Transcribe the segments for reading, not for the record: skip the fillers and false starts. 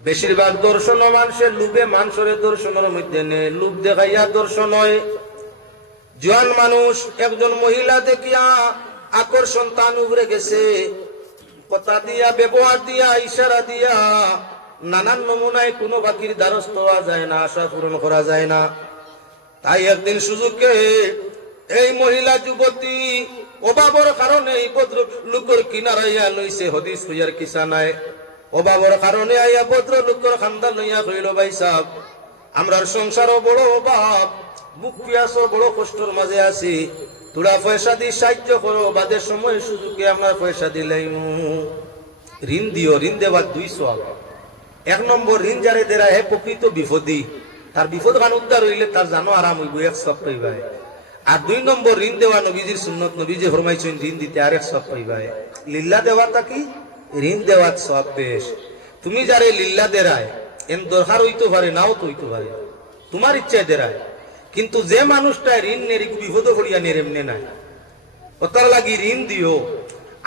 বেশিরভাগ দর্শন মানুষের লোভে মানুষের দর্শনের মধ্যে নেই, লোভ দেখাইয়া দর্শন হয়। জোয়ান মানুষ একজন মহিলা দেখিয়া আকর্ষণ তান উবরে গেছে, কথা দিয়া ব্যবহার দিয়া ইশারা দিয়া নানান নমুনায় কোনো বাকির দ্বারস্থ হওয়া যায় না, আশা পূরণ করা যায় না। তাই একদিন সুযোগে এই মহিলা যুবতী অভাবর কারণে এই ভদ্র লোকের কিনারাইয়া লইছে, হদিস হইয়ার কিসা নাই। অভাবর কারণে আইয়া ভদ্র লোকের খান্দা লইয়া কইল, ভাই সাহেব আমরার সংসারও বড় অভাব, বুক পিয়াসও বড় কষ্টর মাঝে আছি, তোরা পয়সা দিয়ে সাহায্য করো, বাদের সময় সুযোগে আমরা পয়সা দিলাম। ঋণ দিও, ঋণ দেওয়ার 200। 1 নম্বর ঋণ যারে দেরা হে প্রকৃত বিপদী, তার বিপদ খান উদ্ধার হইলে তার জানো আরাম হইব, 100 পাইবাই। আর 2 নম্বর ঋণ দেওয়া নবীজির সুন্নত, নবীজি ফরমাইছেন ঋণ দিতে আর 100 পাইবাই। লিল্লা দেওয়াটা কি? ঋণ দেওয়ার সব বেশ। তুমি যারে লিল্লা দেরায় এন দরকার হইতে পারে, নাও তো হইতে পারে, তোমার ইচ্ছায় দেরায়, কিন্তু যে মানুষটা ঋণ নেই বিপদ করিয়া নেই এমনি নাই, ওটার লাগি ঋণ দিও।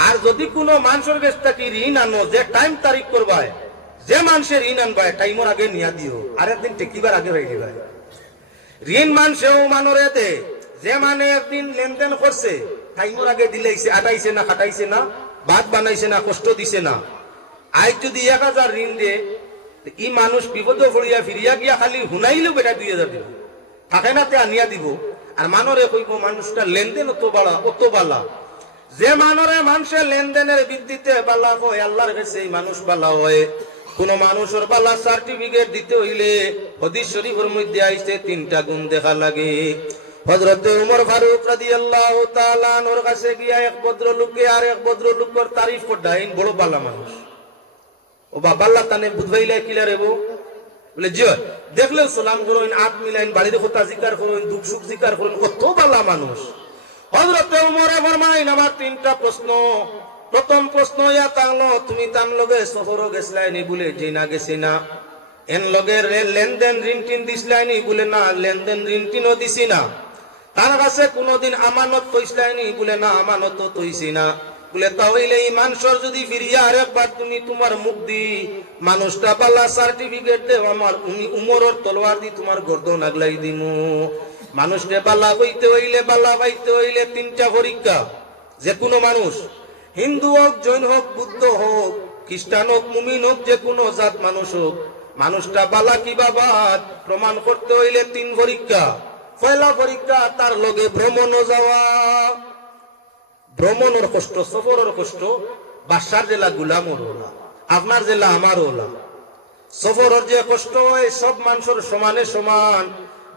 আর যদি কোনো মানুষের কাছ থেকে ঋণ আনো, যে টাইম তারিখ করবায়, যে মানুষের ঋণ আনবায় টাইমের আগে নিয়া দিও, আর একদিন টেকিবার আগে হয়ে দিবাই। ঋণ মানুষেও মানরে দে, যে মানে একদিন লেনদেন করছে টাইমের আগে দিলেইছে, আটাইছে না, খাটাইছে না, ভাত বানাইছে না, কষ্ট দিছে না। আজ যদি 1000 ঋণ দে, ই মানুষ বিপদ পড়িয়া ফিরিয়া গিয়া খালি হুনাইলেও বেটা 2000 দিব, থাকে না তে আনিয়া দিব। আর মানরে কইব মানুষটা লেনদেন অত বালা, অত বালা। যে মানরে মানুষের লেনদেনের ভিত্তিতে বালা হয়, আল্লাহর কাছে এই মানুষ বালা হয়। কোন মানুষের বালা সার্টিফিকেট দিতে হইলে হাদিস শরীফের মধ্যে আইছে 3টা গুণ দেখা লাগে। হযরত ওমর ফারুক রাদিয়াল্লাহু তাআলা আনহুর কাছে গিয়া এক ভদ্রলোকে আর এক ভদ্রলোকের তারিফ করলেন, বড় বালা মানুষ। ও বাবা আল্লাহ তানে বুঝাইলে কিলা রেবো, বলে জি দেখলেও সালাম করুন, আত মিলাইন, বাড়িতে কথা জিকার করুন, দুঃখ সুখ জিকার করুন, কত বালা মানুষ। হযরত ওমর ফরমাইন, আমার 3টা প্রশ্ন। প্রথম প্রশ্ন ইয়া তাহলো, তুমি তান লগে শহরও গেছলাইনি? বলে জি না, গেছি না। এন লগে লেনদেন ঋণ টিন দিছলাইনি? বলে না, লেনদেন ঋণ টিনও দিছি না। তার কাছে কোনদিন আমানত কইছলাইনি? বলে না, আমানতও তৈছি না। বলে তাহলে এই মানুষের যদি ফিরিয়া আরেকবার তুমি তোমার মুখ দি মানুষটা পাল্লা সার্টিফিকেট দেও, আমার উমরের তলোয়ার দি তোমার গর্দন আগলাই দিমু। মানুষকে বালা হইতে হইলে, বালা পাইতে হইলে 3টা পরীক্ষা। যে কোনো মানুষ, হিন্দু হোক, জৈন হোক, বুদ্ধ হোক, খ্রিস্টান হোক, মুমিন হোক, যে কোনো জাত মানুষ হোক, মানুষটা বালা কি বাবা প্রমাণ করতে হইলে 3 পরীক্ষা। পয়লা পরীক্ষা, তার লগে ভ্রমণ যাওয়া। ভ্রমণের কষ্ট, সফরের কষ্ট বাদশার জেলা গুলামর ওলা, আপনার জেলা আমার ওলা। সফরের যে কষ্ট হয় সব মানুষের সমানে সমান।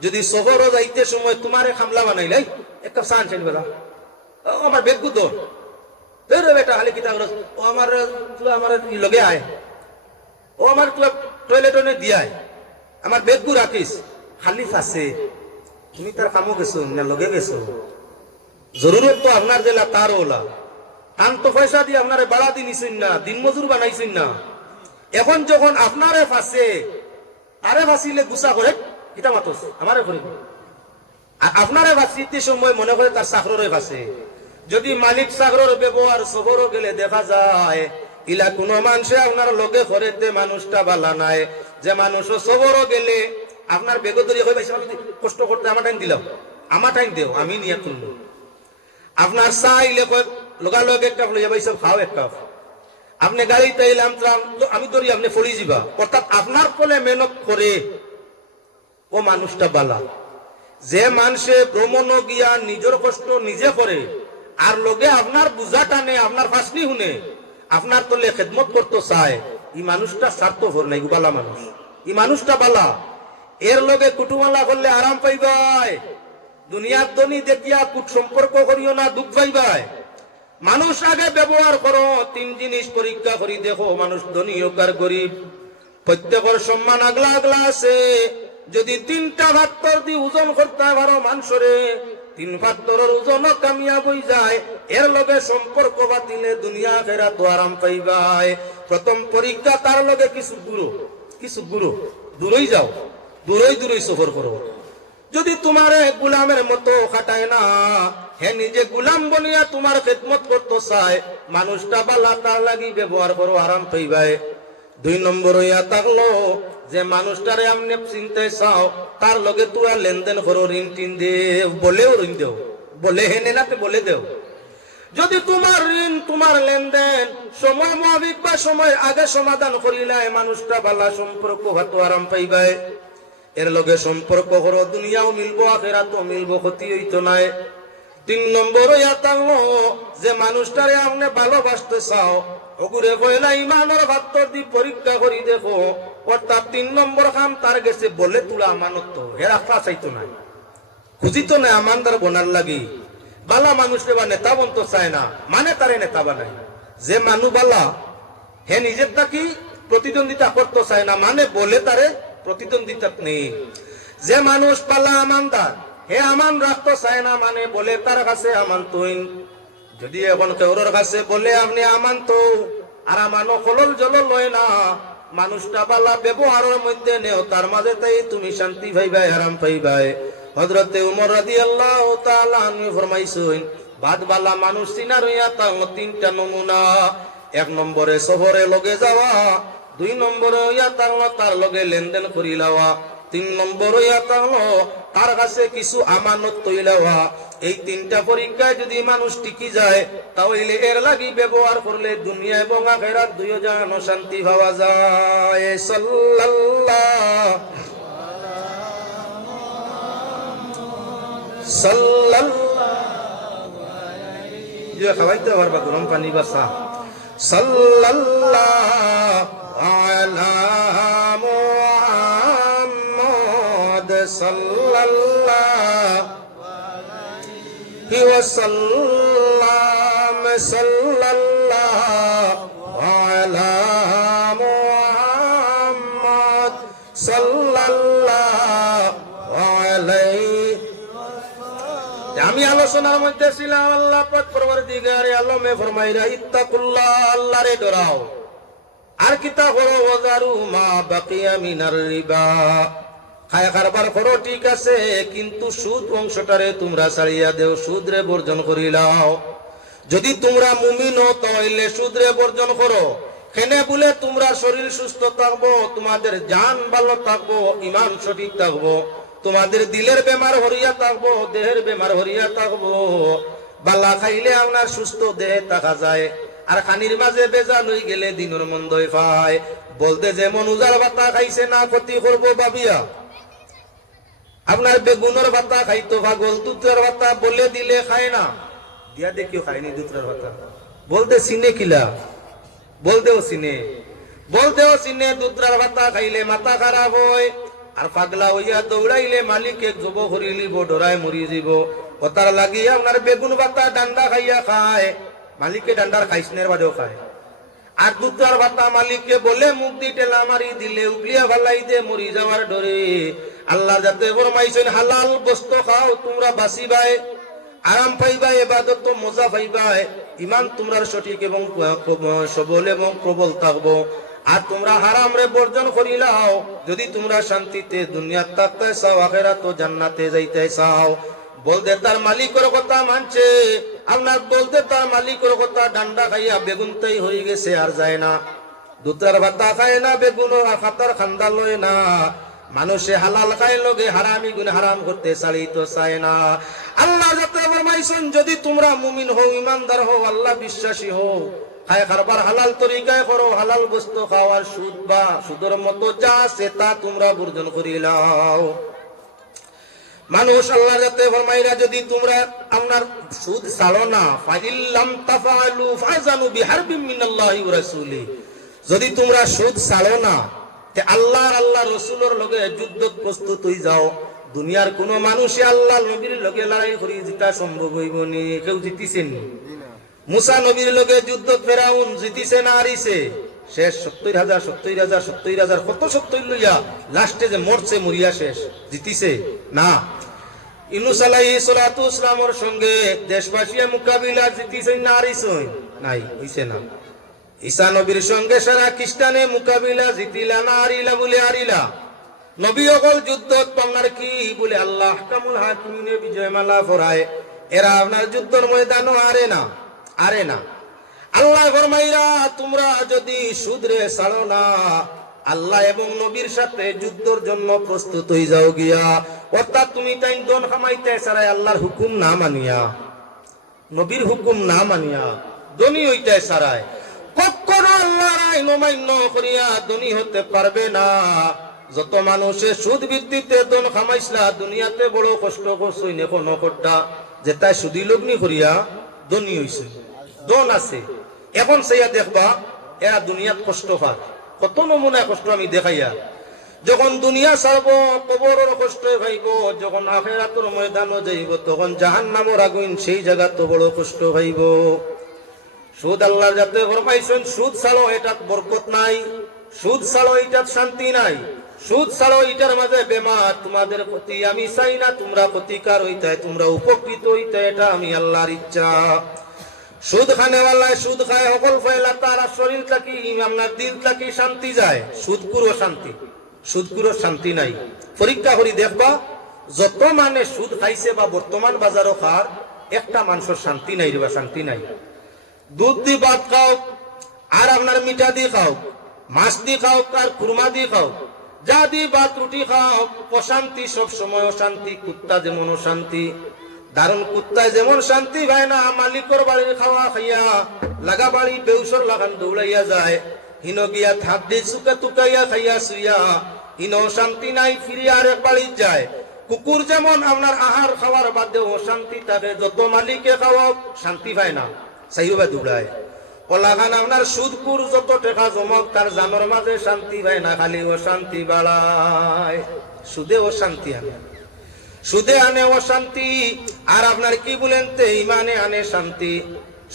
যদি সফরও যাইতে সময় তোমারে খামলা বানাইলাই, একটা সান চাইল বেলা, আমার বেগু তোর বেটা খালি কিতা ও আমার লগে আয়, ও আমার টয়লেট দিয়ায়, আমার বেগু রাখিস, খালি ফাঁসে। তুমি তার কামও গেছো না, লগে গেছো, জরুরত তো আপনার জেলা তার ওলা। টান তো পয়সা দিয়ে আপনারে বাড়া দি নিছেন না, দিন মজুর বানাইছেন না। এখন যখন আপনারে ফাঁসে, আরে ফাঁসিলে গুসা করে কিতা মাতস আমারে করে, আর আপনারে ফাঁসিতে সময় মনে করে তার চাকরের ফাঁসে। যদি মালিক চাকরের ব্যবহার শহরও গেলে দেখা যায়, ইলা কোন মানুষে আপনার লগে ঘরেতে মানুষটা বালা নাই। যে মানুষ শহরও গেলে আপনার বেগদরি হয়ে কষ্ট করতে আমার টাইম দিলাম, আমার টাইম দেও, আমি নিয়ে তুলবো। আপনার চাইলে লগালগ একটা যাবাই সব খাও এক কাপ, আপনি গাড়িতে এলাম আমি ধরি আপনি ফড়ি যাবা, অর্থাৎ আপনার ফলে মেহনত করে ও মানুষটা বালা। যে মানুষে ভ্রমণ গিয়া নিজের কষ্ট নিজে করে আর লগে আপনার বুঝা টানে, আপনার ফাঁসনি শুনে, আপনার তলে খেদমত করতে চায়, এই মানুষটা স্বার্থপর নাই, বালা মানুষ, এই মানুষটা বালা। এর লগে কুটুমালা করলে আরাম পাইবাই, দুনিয়ার ধনী দেখিয়া কুট সম্পর্ক করিও না, দুঃখ পাইবাই। মানুষ আগে ব্যবহার করো, 3 জিনিস পরীক্ষা করি দেখো, মানুষ ধনী হোক আর গরিব, প্রত্যেকের সম্মান আগলা আগলা আছে। যদি 3টা ফাক্টর দিয়ে ওজন করতে পারো মানুষরে, 3 ফাক্টরের ওজন কামিয়াব হয়ে যায়, এর লগে সম্পর্ক বাতিলে দুনিয়া ফেরা তো আরাম পাইবাই। প্রথম পরীক্ষা, তার লগে কিছু গুরু দূরই যাও, দূরই সফর করো। যদি তোমারে গুলামের মতো খাটায় না, হে নিজে গুলাম বনিয়া তোমার খেদমত করতে চায়, মানুষটা বালা, তার লাগি ব্যবহার করো, আরাম পাইবাই। দুই নম্বর হইয়া থাকলো যে মানুষটারে আপনি চিনতে চাও তার লগে তোরা লেনদেন করো, ঋণ টিন দেও, বলেও ঋণ দেও, বলে হেনে না বলে দেও। যদি তোমার ঋণ তোমার লেনদেন সময় মাফিক বা সময় আগে সমাধান করিলাই মানুষটা বালা সম্পর্ক হয়তো আরাম পাইবাই। এর লগে সম্পর্ক করো, দুনিয়াও মিলবো আখিরাতও মিলবো, ক্ষতি হইতো নাই। তিন নম্বর হইয়া থাকলো যে মানুষটারে আপনি ভালোবাসতে চাও ওগুরে কইলা ইমানের ভাত্তর দি পরীক্ষা করি দেখো। অর্থাৎ তিন নম্বর কাম তার গেছে বলে তুলা আমানত, এরা ফাঁসাইতো নাই, খুঁজিত নাই আমানদার বোনার লাগি। বালা মানুষরে বা নেতা বন্ত চায় না, মানে তারে নেতা বানায়। যে মানু বালা হে নিজের থাকি প্রতিদ্বন্দ্বিতা করতে চায় না, মানে বলে তারে প্রতিদ্বন্দ্বিতা নেই। যে মানুষ পালা আমানদার হে আমান রাখতে চায় না, মানে বলে তার কাছে আমান তৈন। যদি এখন কেউর কাছে বলে আপনি আমান তো আর আমানো কলল জল লয় না, মানুষটা বালা ব্যবহারের মধ্যে নেও, তার মাঝে তাই তুমি শান্তি পাইবাই, আরাম পাইবাই। হযরতে উমর রাদিয়াল্লাহু তাআলা আনহু ফরমাইছেন বাদ বালা মানুষ চিনা রইয়া তা তিনটা নমুনা। এক নম্বরে শহরে লগে যাওয়া, দুই নম্বরে হইয়া তার লগে লেনদেন করি লওয়া, তিন নম্বর হইয়া তার কাছে কিছু আমানত তৈলাওয়া। এই তিনটা পরীক্ষায় যদি মানুষ টিকি যায় তাহলে এর লাগি ব্যবহার করলে দুনিয়া এবং আখিরাত দুইও জাহান শান্তি পাওয়া যায়। খাওয়াইতে পারবা গরম পানি বা চা। সাল্লাল্লাহু আলা মুহাম্মদ সাল্লাল্লাহু আলাইহি ওয়াসাল্লাম, সাল্লাল্লাহু আলা মুহাম্মদ সাল্লাল্লাহু আলাইহি। আমি আলোচনার মধ্যে ছিলাম, আল্লাহ পাক পরওয়ারদিগারে আলমে ফরমাইরা ইত্তাকুল্লাহ, আল্লাহরে ডরাও। আর কিতা করো, ওয়াজারু মা বাকিয়া মিনার রিবা, খায় কারবার করো ঠিক আছে, কিন্তু সুদ অংশটারে তোমরা ছাড়িয়া দেও, সুদরে বর্জন করিলাও। যদি তোমরা মুমিন হও তাহলে সুদরে বর্জন করো। কেনে বলে তোমরা শরীর সুস্থ থাকবো, তোমাদের জান ভালো থাকবো, ইমান সঠিক থাকবো, তোমাদের দিলের বেমার হরিয়া থাকবো, দেহের বেমার হরিয়া থাকবো। বালা খাইলে আপনার সুস্থ দেহে থাকা যায়, আর খানির মাঝে বেজান হয়ে গেলে দিনের মন্দই পায়। বলতে যেমন উজার ভাতা খাইছে না ক্ষতি করবো ভাবিয়া, আপনার বেগুনের ভাতা খাইতো পাগল, দুধের ভাতা বলে দিলে খায় না, দিয়া দেখিও খায়নি দুধের ভাতা, বলতে সিনে কিলা, বলতেও সিনে দুধের ভাতা খাইলে মাথা খারাপ হয়। আর পাগলা হইয়া দৌড়াইলে মালিক এক জব করিলিব, ডরায় মরি যাব। কথার লাগিয়ে আপনার বেগুন ভাতা ডান্ডা খাইয়া খায়, মালিককে ডান্ডার খাইসনের বাদেও খায়। আর দুধের ভাতা মালিককে বলে মুখ দি টেলা মারি দিলে উগলিয়া ভালাই দে মরি যাওয়ার ডরে। আল্লাহ যাতে ফরমাইছেন হালাল বস্তু খাও, তোমরা বাঁচিবাই, আরাম পাইবাই, ইবাদত তো মজা পাইবাই, ইমান তোমরা সঠিক এবং সবল এবং প্রবল থাকবো। আর তোমরা হারাম রে বর্জন করিলাও, যদি তোমরা শান্তিতে দুনিয়াত থাকতে চাও, আখিরাত ও জান্নাতে যাইতে চাও। বলতে তার মালিকের কথা মানছে, আপনার বলতে তার মালিকের কথা ডান্ডা খাইয়া বেগুনটাই হয়ে গেছে, আর যায় না, দুধের ভাতা খায় না, বেগুন খাতার খান্দা লয় না। মানুষে হালাল খায় লগে হারামি গুণ হারাম করতে চালিত চায় না। আল্লাহ যাতে ফরমাইছেন যদি তোমরা মুমিন হও, ইমানদার হও, আল্লাহ বিশ্বাসী হও, খায় খারবার হালাল তরিকায় করো, হালাল বস্তু খাওয়ার সুদ বা সুদের মতো যা আছে তা তোমরা বর্জন করিলাও। মানুষ আল্লাহ যাতে ফরমাইরা যদি তোমরা আপনার সুদ ছাড়ো না, ফাইল্লাম তাফআলু ফাযানু বিহারবিম মিনাল্লাহি ওয়া রাসূলি, যদি তোমরা সুদ ছাড়ো না তে আল্লাহ রসুলের লগে যুদ্ধ প্রস্তুত হয়ে যাও। দুনিয়ার কোন মানুষে আল্লাহ নবীর লগে লড়াই করি জিতা সম্ভব হইব নি? কেউ জিতিছেন? মুসা নবীর লগে যুদ্ধ ফেরাউন জিতিছে না হারিছে? শেষ 70,000 কত 70 লইয়া লাস্টে যে মরছে, মরিয়া শেষ, জিতিছে না। ইউনূস আলাইহিস সালাতু ওয়াসসালামের সঙ্গে দেশবাসী মোকাবিলা জিতিছে না হারিছে? নাই, হইছে না। ঈসা নবীর সঙ্গে সারা খ্রিস্টানে মোকাবিলা জিতিলা না হারিলা? বলে হারিলা। নবী অকল যুদ্ধ আপনার কি বলে আল্লাহ কামুল হাকিমিনে বিজয়মালা পরায়, এরা আপনার যুদ্ধের ময়দানও আরে না। আল্লাহ ফরমাইরা তোমরা যদি সুদরে ছাড়ো না, আল্লাহ এবং নবীর সাথে যুদ্ধের জন্য প্রস্তুত হয়ে যাও গিয়া। অর্থাৎ তুমি তাই দন খামাইতে ছাড়াই আল্লাহর হুকুম না মানিয়া, নবীর হুকুম না মানিয়া ধনী হইতে ছাড়াই কখনো আল্লাহর আইন অমান্য করিয়া ধনী হতে পারবে না। যত মানুষে সুদ ভিত্তিতে দন খামাইছলা দুনিয়াতে বড় কষ্ট করছই নে কোনো কটা যেটা সুদি লগ্নি করিয়া ধনী হইছে, দন আছে। এখন সেইয়া দেখবা এরা দুনিয়াত কষ্ট পায়, কত নমুনায় কষ্ট আমি দেখাইয়া। যখন দুনিয়া ছাড়ব কবরের কষ্ট পাইব, যখন আখিরাতের ময়দানে যাইব তখন জাহান্নামের আগুন সেই জায়গা তো বড় কষ্ট পাইব। সুদ আল্লাহর যাতে ফরমাইছেন সুদ ছাড়ো এটাত বরকত নাই, সুদ ছাড়ো এটাত শান্তি নাই, সুদ ছাড়ো এটার মাঝে বেমার। তোমাদের ক্ষতি আমি চাই না, তোমরা ক্ষতিকার হইতে, তোমরা উপকৃত হইতে, এটা আমি আল্লাহর ইচ্ছা। সুদ খানেওয়ালায় সুদ খায় সকল ফয়লা তার শরীর থাকি আপনার দিল থাকি শান্তি যায়, সুদকুরও শান্তি, সুদকুরও শান্তি নাই। পরীক্ষা করি দেখবা যত মানে সুদ খাইছে বা বর্তমান বাজারও খার একটা মানুষের শান্তি নাই রে, শান্তি নাই। দুধ দি ভাত খাও আর আপনার মিঠা দিয়ে খাও, মাছ দিয়ে খাও আর খুরমা দিয়ে খাও, যা দিয়ে ভাত রুটি খাও অশান্তি, সব সময় অশান্তি। কুত্তা যেমন অশান্তি, দারুণ কুত্তায় যেমন শান্তি ভাই না, মালিকর বাড়ির খাওয়া খাইয়া লাগা বাড়ি বেউসর লাগান দৌড়াইয়া যায়, হিনো গিয়া থাক দিয়ে চুকা তুকাইয়া খাইয়া শুইয়া হিনো শান্তি নাই, ফিরিয়া আর এক বাড়ি যায়। কুকুর যেমন আপনার আহার খাওয়ার বাদে অশান্তি থাকে, যত মালিকে খাওয়া শান্তি পায় না, চাইবা দৌড়ায়। কলাখান আপনার সুদকুর যত টেকা জমক তার জানোর মাঝে শান্তি পায় না, খালি অশান্তি বাড়ায়। সুদে অশান্তি আনে, সুদে আনে অশান্তি। আর আপনার কি বলেন তে ইমানে আনে শান্তি,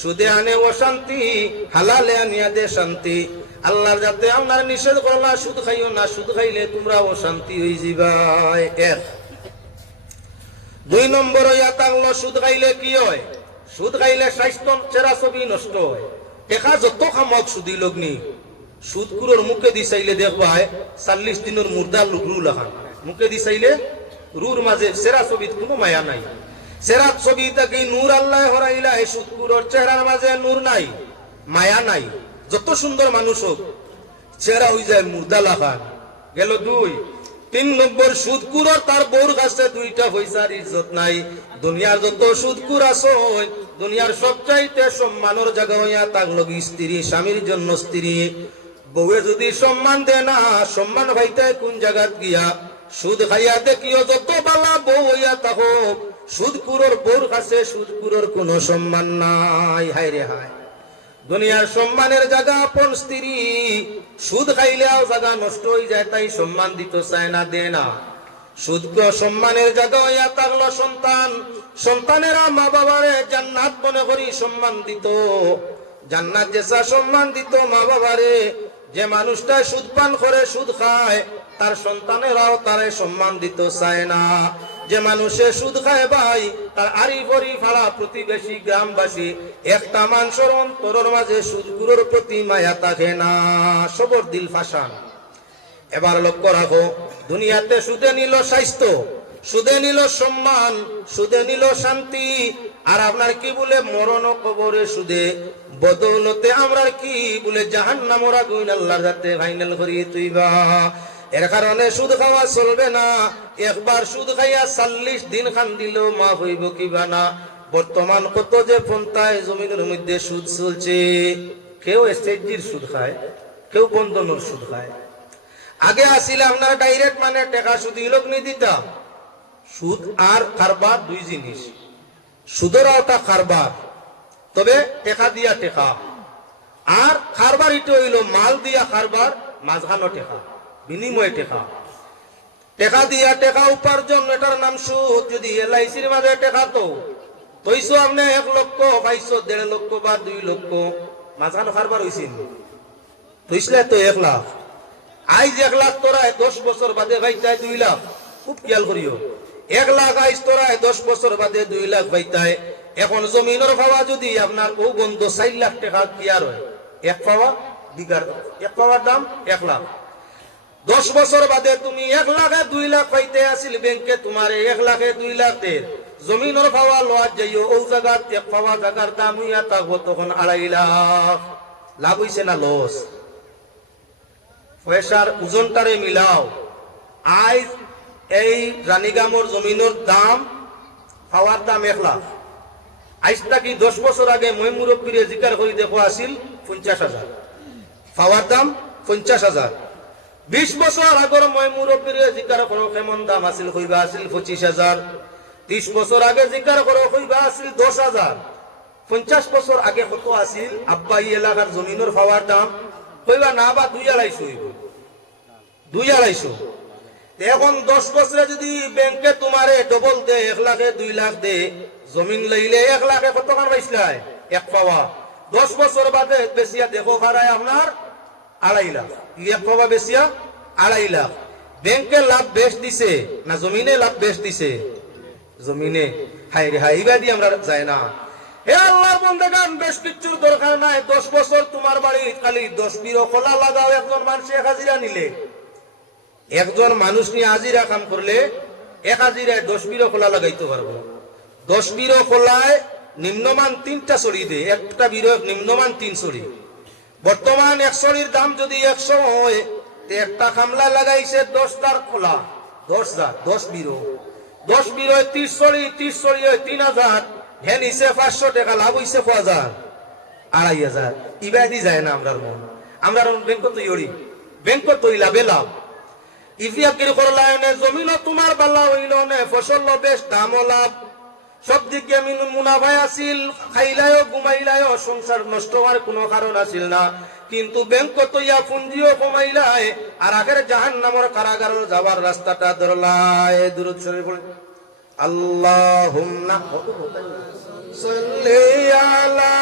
সুদে আনে অশান্তি, হালালে আনিয়া দে শান্তি। আল্লাহর যাতে আপনার নিষেধ করলা সুদ খাইও না, সুদ খাইলে তোমরা অশান্তি হয়ে যাবাই। এক দুই নম্বর হইয়া থাকলো সুদ খাইলে কি হয়, সুদ খাইলে স্বাস্থ্য চেরা ছবি নষ্ট হয়। টেকা যত খামক সুদি লগ্নি, সুদকুরোর মুখে দি চাইলে দেখবাই 40 দিনের মুর্দা রু লাগান, মুখে দি চাইলে রুর মাঝে সেরা ছবিত কোনো মায়া নাই। সেরা ছবি থেকে নূর আল্লাহ হরাইলা, এই সুদকুরোর চেহারার মাঝে নূর নাই, মায়া নাই। যত সুন্দর মানুষ হোক চেহারা হয়ে যায় মুর্দা লাগান। গেল দুই। তিন নম্বর সুদকুরোর তার বউর কাছে দুইটা পয়সার ইজ্জত নাই। দুনিয়ার যত সুদকুর আছে দুনিয়ার সবচাইতে সম্মানের জায়গা হইয়া থাকলো স্ত্রী, স্বামীর জন্য স্ত্রী। বউয়ে যদি সম্মান দেয় না, সম্মান ভাইতে কোন জায়গাত গিয়া সুদ খাইয়া দেখিও যত বালা বউ হইয়া থাকো, সুদকুরোর বউর কাছে সুদকুরোর কোনো সম্মান নাই। হায় রে হায়, দুনিয়ার সম্মানের জায়গা আপন স্ত্রী, সুদ খাইলেও জায়গা নষ্ট হয়ে যায়, তাই সম্মান দিতে চায় না, দে না। সুদ সম্মানের জায়গা হইয়া থাকলো সন্তান, সন্তানেরা মা বাবারে জান্নাত মনে করি সম্মান দিত, জান্নাত যেসা সম্মান দিত মা বাবারে। যে মানুষটা সুদ পান করে সুদ খায় তার সন্তানেরাও তারে সম্মান দিত চায় না। যে মানুষে সুদ খায় ভাই তার আরি ভরি ফাড়া প্রতিবেশী গ্রামবাসী একটা মানুষের অন্তরের মাঝে সুদগুলোর প্রতি মায়া থাকে না, সবর দিল ফাসান। এবার লক্ষ্য রাখো, দুনিয়াতে সুদে নিল স্বাস্থ্য, সুদে নিল সম্মান, সুদে নিল শান্তি, আর আপনার কি বলে মরণ কবরে সুদে বদৌলতে আমরা কি বলে জাহান্নামের আগুন আল্লাহর যাতে ফাইনাল করি তুইবা। এর কারণে সুদ খাওয়া চলবে না। একবার সুদ খাইয়া 40 দিন খান দিলেও মা হইব কিবা না। বর্তমান কত যে পন্থায় জমিনের মধ্যে সুদ চলছে, কেউ এসএসজির সুদ খায়, কেউ বন্ধনের সুদ খায়। আগে আসিল আপনার ডাইরেক্ট মানে টাকা সুদ লগ্নি দিতা। সুদ আর কারবার দুই জিনিস, সুদের ওটা কারবার, তবে টেকা দিয়া টেকা, আর কারবার এটা হইল মাল দিয়া কারবার, মাঝখানো টেকা, বিনিময় টেকা। টেকা দিয়া টেকা উপার্জন, এটার নাম সুদ। যদি এলআইসির মাঝে টেকা তো তৈছো আপনি 1 লক্ষ পাইছো, 1.5 লক্ষ বা 2 লক্ষ, মাঝখানো কারবার হয়েছিল তৈসলে তো 1 লাখ। আইজ 1 লাখ তোরা 10 বছর বাদে ভাইতায় 2 লাখ। খুব খেয়াল করিও, 1 লাখ আইজ তোরা 10 বছর বাদে 2 লাখ ভাইতায়। এখন জমিনের পাওয়া যদি আপনার ও বন্ধ 4 লাখ টাকা কি আর হয়, এক পাওয়া বিঘার, এক পাওয়ার দাম 1 লাখ। 10 বছর বাদে তুমি 1 লাখে 2 লাখ পাইতে আসিল ব্যাংকে, তোমার 1 লাখে 2 লাখ দে জমিনের পাওয়া লোয়ার যাইও ও জায়গার এক পাওয়া জায়গার দাম হইয়া থাকবো তখন 2.5 লাখ। লাভ হইছে না লস? পয়সার ওজনটারে মিলাও। আজ এই রানীগামর জমিনের দাম পাওয়ার দাম 1 লাখ। আজটা কি 10 বছর আগে মই মুরব্বীরে জিকার করে দেখো আসিল 50,000, পাওয়ার দাম 50,000। 20 বছর আগর মই মুরব্বীরে জিকার করো কেমন দাম আসিল, কইবা আসিল 25,000। 30 বছর আগে জিকার করো কইবা আসিল 10,000। 50 বছর আগে কত আসিল আব্বা এই এলাকার জমিনের পাওয়ার দাম? কইবা না বা 2-250 হইব, 2-250। এখন 10 বছরে যদি ব্যাংকে তোমারে ডবল দে, 1 লাখে 2 লাখ দে, জমিন লইলে 1 লাখে কত টাকা পাইছিলাই? 1 পাওয়া। 10 বছর বাদে বেশিয়া দেখো হারায় আপনার 2.5 লাখ। 1 পাওয়া বেশিয়া 2.5 লাখ। ব্যাংকে লাভ বেশ দিছে না জমিনে লাভ বেশ দিছে? জমিনে। হাই রে হাই, ইবাদি আমরা যায় না। হে আল্লাহর বান্দাগান, বেশ কিছুর দরকার নাই। 10 বছর তোমার বাড়ি খালি 10 বিরো খোলা লাগাও, একজন মানুষ 1 হাজিরা নিলে, একজন মানুষ নিয়ে হাজিরা কাম করলে 1 হাজিরায় 10 বিরো খোলা লাগাইতে পারবো। 10 বিরো খোলায় নিম্নমান 3টা সরি দে, একটা বিরো নিম্নমান 3 সরি। বর্তমান 1 সরির দাম যদি 100 হয়, তে একটা খামলা লাগাইছে 10টার খোলা, 10 বিরো। 10 বিরোয় 30 সরি, 30 সরি হয় 3000। হে নিচে 500 টাকা, লাভ হইছে 1000, 2,500। ইবাদি যায় না আমরার মন। আমরার ব্যাংক তৈরি, ব্যাংক তৈলা বেলাভ ইফিয়া কির করলায়নে জমিনও তোমার বালা হইল নে, ফসল বেশ দাম লাভ, সব দিকে মুনাফায় আসিল। খাইলায়ও ঘুমাইলায়ও সংসার নষ্ট হওয়ার কোনো কারণ আসিল না। কিন্তু ব্যাংক তৈয়া পুঞ্জিও কমাইলায়, আর আগের জাহান্নামের কারাগারের যাবার রাস্তাটা ধরলায়। দুরূদ শরীফ পড়ে আল্লাহুম্মা সাল্লি আলা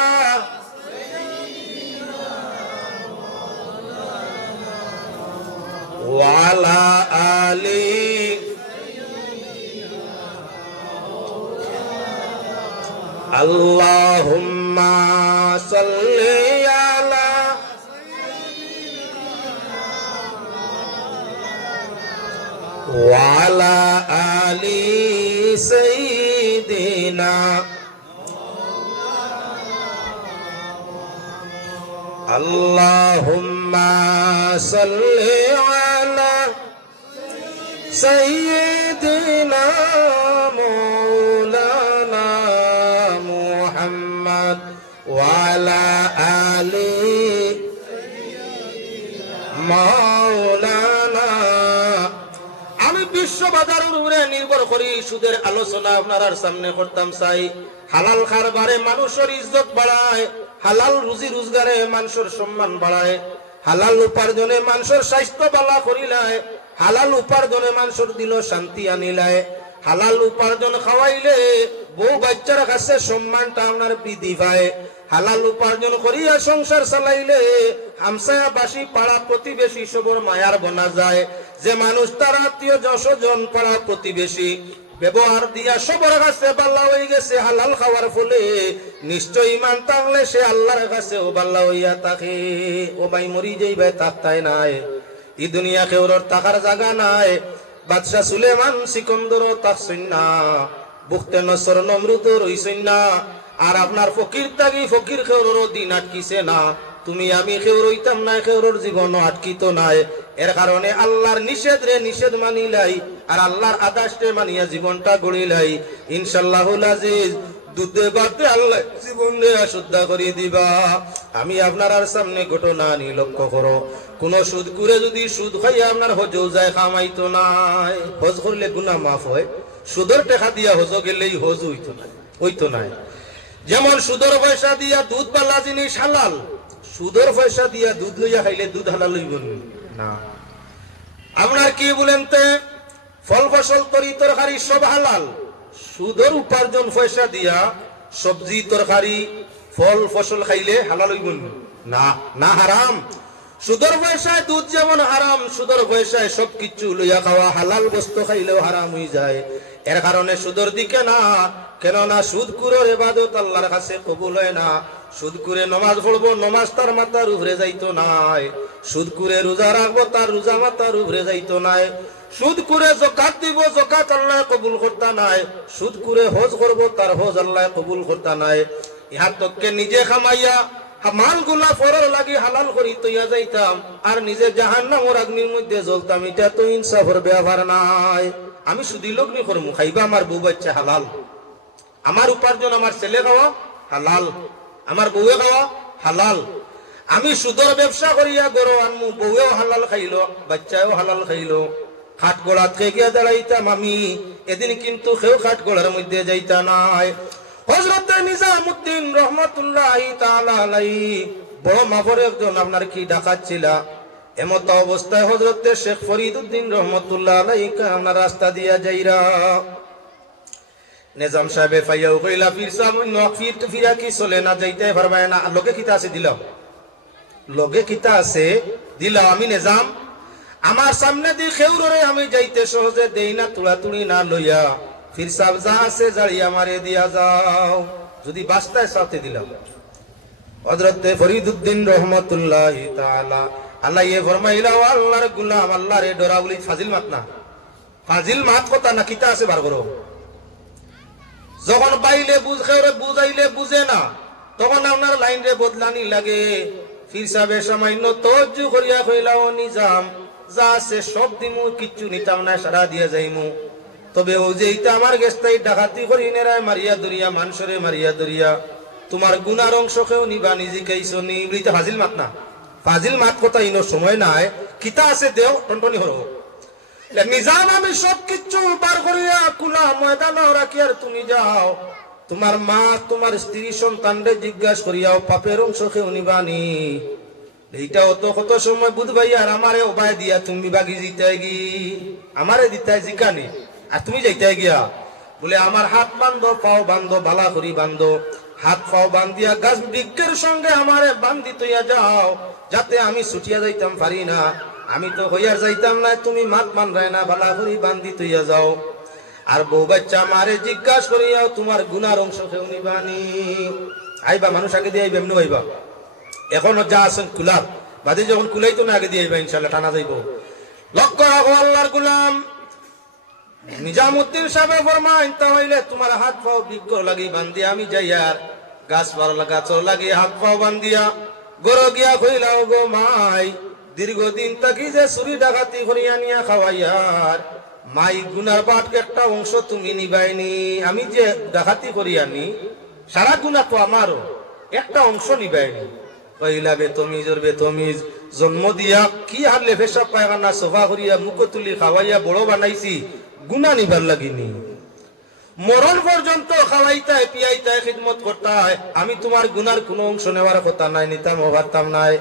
ওয়া আলা আলি আল্লাহুম্মা সাল্লি আলা ওয়া আলা আলি সাইয়্যিদিনা আল্লাহুম্মা সাল্লি আলা সাইয়্যিদিনা মাওলানা মুহাম্মদ ওয়া আলা আলি মাওলানা। আমি বিশ্ব বাজারের উপরে নির্ভর করি, সুদের আলোচনা আপনার সামনে করতাম চাই। হালাল কারবারে মানুষের ইজ্জত বাড়ায়, হালাল রুজি রোজগারে মানুষের সম্মান বাড়ায়, হালাল উপার্জনে মানুষের স্বাস্থ্য বালা করিলায়, হালাল উপার্জনে মানুষের দিল শান্তি আনিলায়। হালাল উপার্জন খাওয়াইলে বউ বাচ্চার কাছে সম্মানটা আপনার বৃদ্ধি পায়। হালাল উপার্জন করিয়া সংসার চালাইলে হামসায়া বাসী পাড়া প্রতিবেশী সবর মায়ার বনা যায়। যে মানুষ তার আত্মীয় যশজন পাড়া প্রতিবেশী ব্যবহার দিয়া সবার কাছে বাল্লা হয়ে গেছে হালাল খাওয়ার ফলে, নিশ্চয় ইমান থাকলে সে আল্লাহর কাছে ও বাল্লা হইয়া থাকে। ও ভাই মরি যাই ভাই তাকতাই নাই, এই দুনিয়া কেউর টাকার জায়গা নাই। বাদশাহ সুলেমান সিকন্দর তাকছেন না, বুখতে নসর নমরুদ রইছেন না। আর আপনার ফকির তাগি ফকির খেউরর দিন আটকিছে না। তুমি আমি কেউ রইতাম না, কেউর জীবন আটকিত নাই। এর কারণে আল্লাহর নিষেধ রে নিষেধ মানিলাই, আর আল্লাহর আদেশ রে মানিয়া জীবনটা গড়িলাই। ইনশাআল্লাহুল আজিজ দুধে বাতে আল্লাহ জীবন শুদ্ধ করে দিবা। আমি আপনার আর সামনে ঘটনা নি লক্ষ্য করো, কোন সুদ করে যদি সুদ খাইয়া আপনার হজও যায় কামাইতো নাই। হজ করলে গুনাহ মাফ হয়, সুদের টাকা দিয়া হজ গেলেই হজ হইতো নাই। যেমন সুদের পয়সা দিয়া দুধ পালা জিনিস হালাল, সুদের পয়সা দিয়া দুধ লইয়া খাইলে দুধ হালাল হইব না। আপনার কি বলেন তে ফল ফসল তরি তরকারি সব হালাল, সুদের উপার্জন পয়সা দিয়া সবজি তরকারি ফল ফসল খাইলে হালাল হইব না? না, হারাম। সুদের পয়সায় দুধ যেমন হারাম, সুদের পয়সায় সবকিছু লইয়া খাওয়া হালাল বস্তু খাইলেও হারাম হয়ে যায়। এর কারণে সুদের দিকে না, কেননা সুদ কুরোর ইবাদত আল্লাহর কাছে কবুল হয় না। সুদ করে নমাজ পড়বো, নমাজ তার মাথার উপরে যাইতো নাই। সুদ করে রোজা রাখবো, তার রোজা মাথার উপরে যাইতো নাই। সুদ করে যাকাত দিব, যাকাত আল্লাহ কবুল করতা নাই। সুদ করে হজ করবো, তার হজ আল্লাহ কবুল করতা নাই। ইহার তককে নিজে খামাইয়া মালগুলা ফরর লাগি হালাল করি তৈয়া যাইতাম, আর নিজে জাহান্নামের অগ্নির মধ্যে জ্বলতাম। এটা তো ইনসাফের ব্যাপার নাই। আমি সুদি লগ্নি করবো, খাইবা আমার বউ বাচ্চা হালাল, আমার উপার্জন আমার ছেলে খাওয়া হালাল, আমার বউয়ে খাওয়া হালাল। আমি সুদর ব্যবসা করিয়া গরো আনমু, বউয়েও হালাল খাইলো, বাচ্চাও হালাল খাইলো। খাট গোড়াত খেয়ে গিয়া দাঁড়াইতাম আমি, এদিন কিন্তু কেউ খাট গোড়ার মধ্যে যাইতা নাই। হযরত নিজামউদ্দিন রহমাতুল্লাহি তাআলা আলাইহি বড় মাফর একজন আপনার কি ডাকাচ্ছিলা। এমত অবস্থায় হযরত শেখ ফরিদউদ্দিন রহমাতুল্লাহ আলাইহি আপনার রাস্তা দিয়া যাইরা নিজাম সাহেব ফাইয়াও কইলা পীর সাহেব নফির ফিরা কি চলে না, যাইতে পারবে না। লগে কিতা আছে দিলাম, লগে কিতা আছে দিলাম। আমি নিজাম আমার সামনে দি খেউরে আমি যাইতে সহজে দেই না, তুড়াতুড়ি না লইয়া পীর সাহেব যা আছে জাড়িয়া মারে দিয়া যাও। যদি বাস্তায় সাথে দিলাম। হযরত ফরিদউদ্দিন রহমাতুল্লাহি তাআলা আলাইহি ফরমাইলা, আল্লাহর গোলাম, আল্লাহরে ডরা বলি ফাজিল মাত না, ফাজিল মাত কথা না, কিতা আছে বার করো। যখন বাইলে বুঝাইলে বুঝে না, তখন আপনার লাইন রে বদলানি লাগে। পীর সাহেব সামান্য তওজ্জু করিয়া কইলা, ও নিজাম যা আছে সব দিমু, কিচ্ছু নিতাম না, সারা দিয়া যাইমু। তবে ও যে এইটা আমার গেস্তাই ডাকাতি করি নেরায় মারিয়া দরিয়া, মানুষরে মারিয়া দরিয়া, তোমার গুনার অংশ কেউ নিবা, নিজে কেইছো নি বলিতে ফাজিল মাত না। ফাজিল মাত কথা ইনো সময় নাই, কিতা আছে দেও টনটনি হরো। নিজাম আমি সব কিচ্ছু বার করিয়া কুলা ময়দান রাখি, আর তুমি যাও তোমার মা তোমার স্ত্রী সন্তানরে জিজ্ঞাসা করিয়াও, পাপের অংশ কেউ নিবানি। এইটা অত কত সময় বুঝবাই, আর আমারে উপায় দিয়া তুমি বাগি জিতে গি, আমারে দিতাই জিকানি, আর তুমি যাইতে গিয়া বলে আমার হাত বান্ধো, পাও বান্ধো, বালা করি বান্ধো। হাত পাও বান্ধিয়া গাছ বৃক্ষের সঙ্গে আমারে বান্ধি তৈয়া যাও, যাতে আমি ছুটিয়া যাইতাম পারি না। আমি তো হইয়ার যাইতাম না, তুমি মাত মান রায় না, বালা করি বান্ধি তৈয়া যাও। আর বউ বাচ্চা আমারে জিজ্ঞাসা করিয়াও, তোমার গুনার অংশ কেউ নিবানি। আইবা মানুষ আগে দিয়ে আইবা, এমনি আইবা, এখনো যা আছেন কুলার বাদে যখন কুলাই তো না আগে দিয়ে আইবা, ইনশাল্লাহ টানা যাইব। লক্ষ্য রাখো আল্লাহর গুলাম। নিজামউদ্দিন সাহেব ফরমাইন, তাহলে তোমার হাত পাও বৃক্ষ লাগি বান্ধিয়া আমি যাইয়ার গাছ পাড়া গাছর লাগি হাত পাও বান্ধিয়া গরো গিয়া কইলাও, গো মাই দীর্ঘদিন তাকি যে চুরি ডাকাতি করিয়া নিয়া খাওয়াইয়ার, মাই গুনার বাট একটা অংশ তুমি নিবাইনি। আমি যে ডাকাতি করিয়া নি সারা গুণা তো আমারও, একটা অংশ নিবাইনি। কইলা বেতমিজর বেতমিজ, জন্ম দিয়া কি হারলে পেশাব পায়খানা সোফা করিয়া মুখ তুলি খাওয়াইয়া বড় বানাইছি, গুনা নিবার লাগিনি। মরণ পর্যন্ত খাওয়াইতায় পিয়াইতায় খিদমত করতায়, আমি তোমার গুনার কোনো অংশ নেওয়ার কথা নাই, নিতাম ভাবতাম নাই।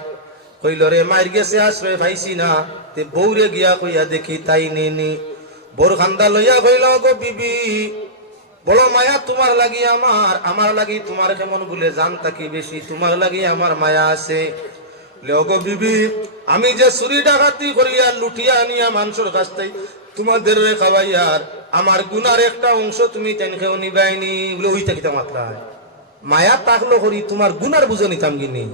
কইল রে মায়ের গেছে আশ্রয় পাইছি না, তে বউরে গিয়া কইয়া দেখি তাই নেনি। বোর খান্দা লইয়া কইল, গো বিবি বড় মায়া তোমার লাগি আমার, আমার লাগি তোমার কেমন বলে জান তাকি বেশি, তোমার লাগি আমার মায়া আছে। গো বিবি আমি যে চুরি ডাকাতি করিয়া লুটিয়া আনিয়া মানুষের কাছ থেকে তোমাদের খাওয়াইয়ার, আমার গুনার একটা অংশ তুমি তেনকেও নিবাইনি বলে ওই থাকিতে মাত্রা মায়া তাকলো করি, তোমার গুনার বুঝে নিতাম গিনি।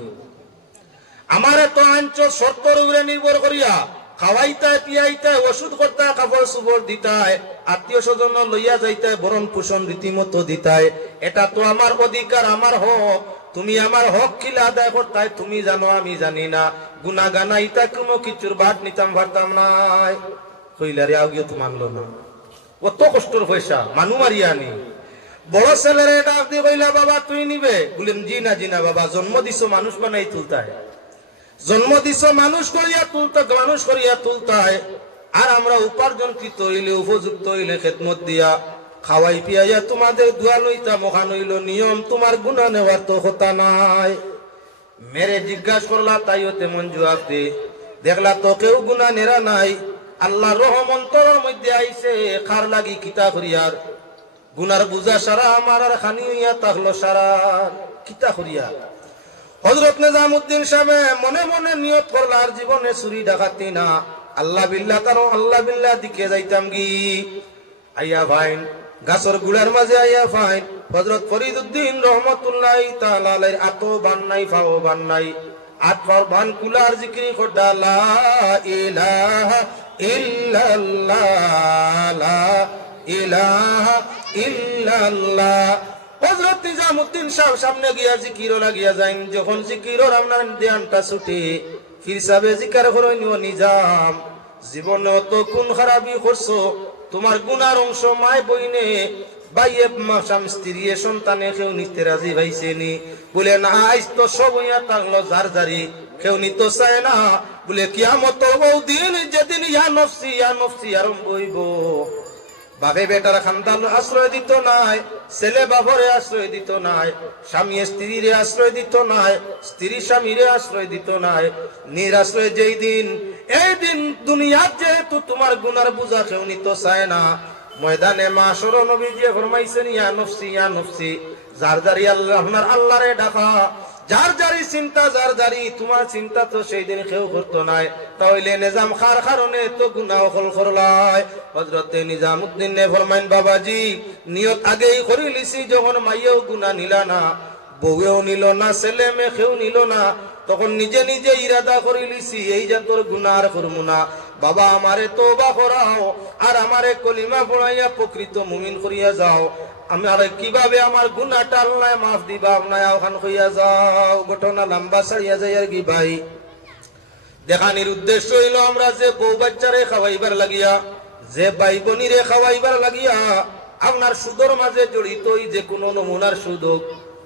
আমার তো আঞ্চ শর্তর উপরে নির্ভর করিয়া খাওয়াইতায় পিয়াইতায় ওষুধ করতায়, কাপড় সুপড় দিতায়, আত্মীয় স্বজন লইয়া যাইতায়, ভরণ পোষণ রীতিমতো দিতায়। এটা তো আমার অধিকার, আমার হক। তুমি আমার হক খিলা আদায় করতায়, তুমি জানো আমি জানি না। গুনা গানা ইতা কোনো কিছুর বাদ নিতাম পারতাম নাই। কইলারে আও গিয়ে তো মানলো না, কত কষ্টর পয়সা মানু মারিয়া আনি। বড় ছেলেরে ডাক দিয়ে কইলা, বাবা তুই নিবে? বললেন জি না বাবা, জন্ম দিছো মানুষ বানাই তুলতায়, জন্ম দিছ মানুষ করিয়া তুলতায়, আর আমরা উপার্জনকৃত হইলে উপযুক্ত হইলে খেদমত দিয়া খাওয়াই পিয়াইয়া তোমাদের দোয়া লইতা মহান হইল নিয়ম, তোমার গুণা নেওয়ার তো হতা নাই। মেরে জিজ্ঞাসা করলা, তাইও তেমন জবাব দে, দেখলা তো কেউ গুণা নেরা নাই। আল্লাহ রহম অন্তরের মধ্যে আইছে, খার লাগি কিতা করিয়ার গুনার বুঝা সারা আমার আর খানি হইয়া তাহলো সারা কিতা করিয়া। হযরত নিজামউদ্দিন সাহেব মনে মনে নিয়ত করলা, আর জীবনে চুরি ডাকাতি না, আল্লাহ বিল্লাহ, কারণ আল্লাহ বিল্লাহ দিকে যাইতাম গি। আইয়া ভাই গাছর গুড়ার মাঝে আইয়া ফাইন হযরত ফরিদউদ্দিন রহমাতুল্লাহি তাআলা আলাইহির আতো বান নাই ফাও বান নাই আতর বান কুলার জিকির খোদা লা ইলাহা ইল্লাল্লাহ লা ইলাহা ইল্লাল্লাহ। হযরত নিজামউদ্দিন সাহেব সামনে গিয়া জিকিরও লাগিয়া যাইন, যখন জিকিরর আপনার ধ্যানটা ছুটে ফির সাহেবে জিকির করেন, ও নিজাম জীবনে অত কোন খারাপি করছো, তোমার গুনার অংশ মায় বইনে বাইয়ে স্বামী স্ত্রী সন্তানে কেউ নিতে রাজি ভাইছে নি? বলে না, আইস তো সব হইয়া থাকলো যার জারি, কেউ নিতে চায় না। বলে কিয়ামত দিন যেদিন ইয়া নফসি আরম্ভ হইব, বাপে বেটার খানদান আশ্রয় দিত নাই, ছেলে বাপরে আশ্রয় দিত নাই, স্বামী স্ত্রীরে আশ্রয় দিত নাই, স্ত্রী স্বামীরে আশ্রয় দিত নাই, নিরাশ্রয় যেই দিন, এই দিন দুনিয়ার যেহেতু তোমার গুনার বোঝা কেউ নিতে চায় না, ময়দানে মাশর নবীজি ফরমাইছেন ইয়া নফসি, যার জারি আল্লাহ আপনার আল্লাহরে ডাকা, যার জারি চিন্তা, যার জারি তোমার চিন্তা তো সেই দিন কেউ করতো নাই, তাহলে নিজাম খার কারণে তো গুনাহ হল করলাই। হযরতে নিজামউদ্দিন নে ফরমাইন, বাবাজি নিয়ত আগেই করে লিছি, যখন মাইয়াও গুনাহ নিলা না, বউও নিল না, ছেলে মেয়ে কেউ নিল না, তখন নিজে নিজে ইরাদা করে লিছি এই যে তোর গুনাহ আর করব না, বাবা আমারে তওবা করাও আর আমারে কলিমা পড়াইয়া প্রকৃত মুমিন করিয়া যাও, আমি আর কিভাবে আমার গুনাহটা আল্লাহ মাফ দিবা না ওখান কইয়া যাও। ঘটনা লম্বা ছাড়িয়া যায় আর কি ভাই, দেখানির উদ্দেশ্য হইল আমরা যে বউ বাচ্চারে খাওয়াইবার লাগিয়া, যে ভাই বোনিরে খাওয়াইবার লাগিয়া আপনার সুদর মাঝে জড়িত যে কোনো নমুনার সুযোগ,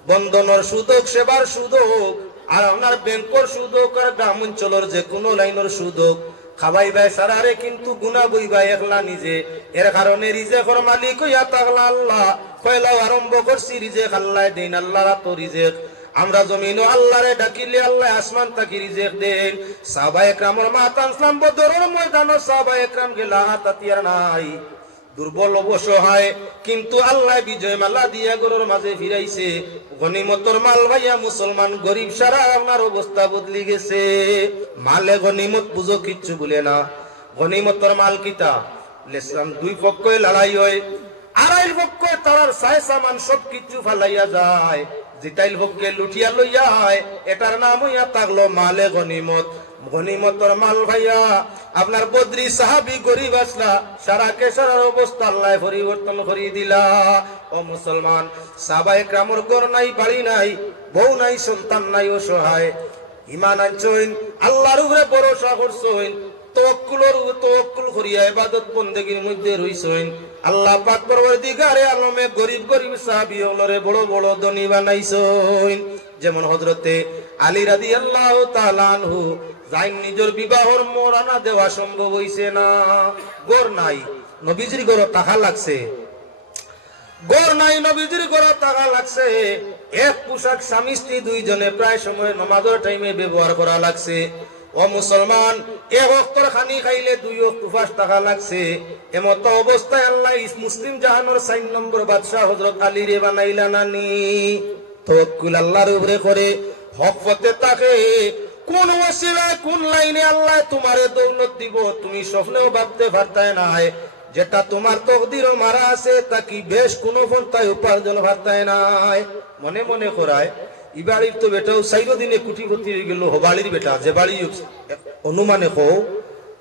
বন্ধনের সুযোগ, সেবার সুযোগ, আর আপনার ব্যাংকর সুযোগ, আর গ্রাম অঞ্চলের যে কোনো লাইনের সুযোগ খাওয়াইবাই সারারে, কিন্তু গুনাহ বইবা একলা নিজে। এর কারণে রিজেকর মালিক হইয়া থাকলা আল্লাহ, পয়লাও আরম্ভ করছি রিজেক আল্লাহ দেন, আল্লাহর তো রিজেক। আমরা জমিনও আল্লাহরে ডাকিলে আল্লাহ আসমান তাকি রিজেক দেন। সাহাবায়ে কেরামের মাতা ইসলাম বদরের ময়দানে সাহাবায়ে কেরাম গেলা হাতিয়ার নাই, দুর্বল অবসহায়, কিন্তু আল্লাহ বিজয় মালা দিয়া গরুর মাঝে ফিরাইছে, গনিমতর মাল ভাইয়া মুসলমান গরিব সারা আপনার অবস্থা বদলি গেছে। মালে গনিমত বুঝো কিচ্ছু বলে না, গনিমতর মাল কিতা লেসলাম, দুই পক্ষে লড়াই হয়, আড়াইল পক্ষে তার সায় সামান সব কিছু ফালাইয়া যায়, জিতাইল পক্ষে লুটিয়া লইয়া হয়, এটার নাম হইয়া থাকলো মালে গনিমত। গনিমতর মাল ভাইয়া আপনার বদরি সাহাবি গরিব আসলা, সারা কেশার অবস্থা আল্লাহ পরিবর্তন করিয়ে দিলা। ও মুসলমান, সাহাবায়ে কেরামের ঘর নাই, বাড়ি নাই, বউ নাই, সন্তান নাই, অসহায়, ঈমান আনছইন, আল্লাহর উপরে ভরসা করছইন, তাওয়াক্কুল করিয়া ইবাদত বন্দেগীর মধ্যে রইছইন, আল্লাহ পাক পরওয়ারদিগারে আলমে গরিব গরিব সাহাবী হলরে বড় বড় ধনী বানাইছইন। যেমন হযরতে আলী রাদিয়াল্লাহু তাআলা আনহু যাই নিজের বিবাহর মোরানা দেওয়া সম্ভব হইছে না, ঘর নাই, নবীজির ঘর টাকা লাগছে, ঘর নাই, নবীজির ঘর টাকা লাগছে, এক পোশাক স্বামী স্ত্রী দুইজনে প্রায় সময় নামাজের টাইমে ব্যবহার করা লাগছে। ও মুসলমান, এক ওয়াক্তর খানি খাইলে দুই ওয়াক্ত উপাস টাকা লাগছে। এমত অবস্থায় আল্লাহ মুসলিম জাহানের 4 নম্বর বাদশা হযরত আলী রে বানাইলা নানি। তাওয়াক্কুল আল্লাহর উপরে করে হক পথে তাকে, কোন ওসিলায় কোন লাইনে আল্লাহ তোমারে দৌলত দিব তুমি স্বপ্নেও ভাবতে পারতাই নাই। যেটা তোমার তকদিরও মারা আছে তা কি বেশ কোন পন্থায় উপার্জন পারতাই নাই। মনে মনে করায় ই বাড়ির তো বেটাও 4 দিনে কোটিপতি হয়ে গেল, বাড়ির বেটা যে বাড়ি অনুমানে হো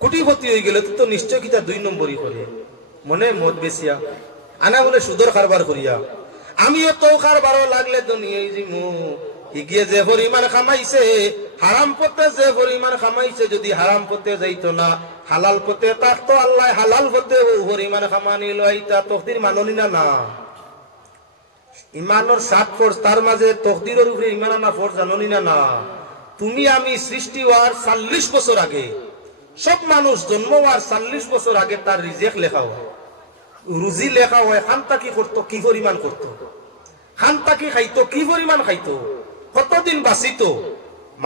কোটিপতি হয়ে গেলে তো নিশ্চয় কিতা 2 নম্বরই করে, মনে মত বেশিয়া আনা বলে সুদর কারবার করিয়া, আমিও তো কারবারও লাগলে দুনিয়ায় জিমু। গিয়ে যে পরিমাণ খামাইছে হারাম পথে, যে পরিমাণ খামাইছে যদি হারাম পথে যাইতো না হালাল পথে থাকতো, আল্লাহ হালাল পথে ও পরিমাণ খামানি লইতা। তকদির মাননি না, না ইমানের 7 ফোর্স, তার মাঝে তকদিরের উপরে ইমান আনা ফোর্স জাননি না, না তুমি আমি সৃষ্টি হওয়ার 40 বছর আগে, সব মানুষ জন্ম হওয়ার 40 বছর আগে তার রিজেক লেখা হয়, রুজি লেখা হয়। খান্তা কি করতো, কি পরিমাণ করতো, খান্তা কি খাইতো, কি পরিমাণ খাইতো, কতদিন বাঁচিত।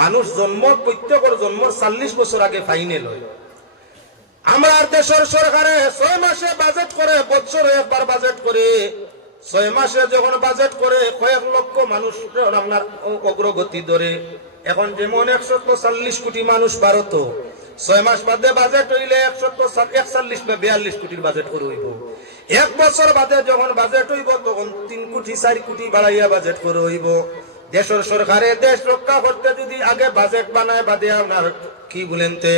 মানুষ জন্ম প্রত্যেকের জন্ম 40 বছর আগে ফাইনাল হয়। আমরা দেশের সরকারে 6 মাসে বাজেট করে, বছরে একবার বাজেট করে, 6 মাসে যখন বাজেট করে কয়েক লক্ষ মানুষ আপনার অগ্রগতি ধরে। এখন যেমন 140 কোটি মানুষ ভারত, 6 মাস বাদে বাজেট হইলে 141 বা 42 কোটির বাজেট করে হইব। এক বছর বাদে যখন বাজেট হইব তখন 3 কোটি 4 কোটি বাড়াইয়া বাজেট করে হইব। দেশের সরকারে দেশ রক্ষা করতে যদি আগে বাজেট বানায়, বাদে আপনার কি বলেন তে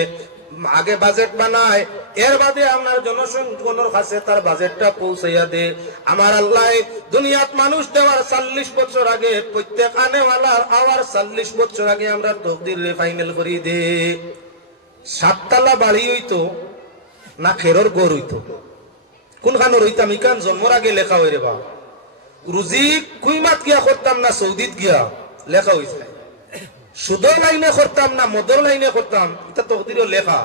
আগে বাজেট বানায়, এর বাদে আপনার জনসংখ্যার কাছে তার বাজেটটা পৌঁছাইয়া দে। আমার আল্লাহ দুনিয়াত মানুষ দেওয়ার 40 বছর আগে, প্রত্যেক আনেওয়ালার আওয়ার 40 বছর আগে আমরা তকদির ফাইনাল করি দে। 7 তলা বাড়ি হইতো না খেরর গড় হইতো, কোনখানে রইতাম? ইকান জন্মর আগে লেখা হই রে বা। রুজি কুইমাত গিয়া করতাম না সৌদিত গিয়া লেখা হয়েছে। সুদর লাইনে করতাম না মদর লাইনে করতাম, এটা তকদিরও লেখা।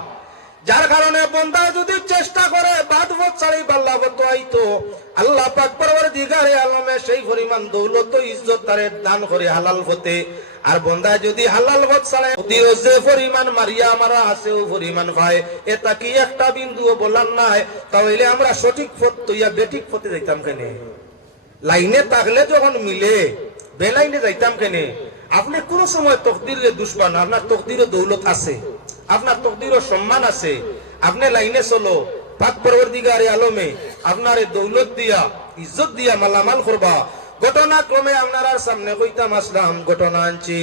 যার কারণে বন্দা যদি চেষ্টা করে বাদ বত ছাড়ি পাল্লা বত আইতো, আল্লাহ পাক পরওয়ারদিগারে আলমে সেই পরিমাণ দৌলত ইজ্জত তারে দান করে হালাল হতে। আর বন্দা যদি হালাল পথ ছাড়ে যে পরিমাণ মারিয়া মারা আছে ও পরিমাণ পায়, এটা কি একটা বিন্দুও বলার নাই। তাহলে আমরা সঠিক পথ তৈয়া বেঠিক পথে যাইতাম কেনে? লাইনে থাকলে যখন মিলে বেলাইনে যাইতাম কেনে? আপনি কোন সময় তকদিরে দুশ্মন, আপনার তকদিরে দৌলত আছে, আপনার তকদিরও সম্মান আছে। আপনি লাইনে চলো, পাক পরওয়ারদিগারে আলমে আপনার দৌলত দিয়া ইজ্জত দিয়া মালামাল করবা। ঘটনাক্রমে আপনার সামনে কইতাম আসলাম, ঘটনা আনছি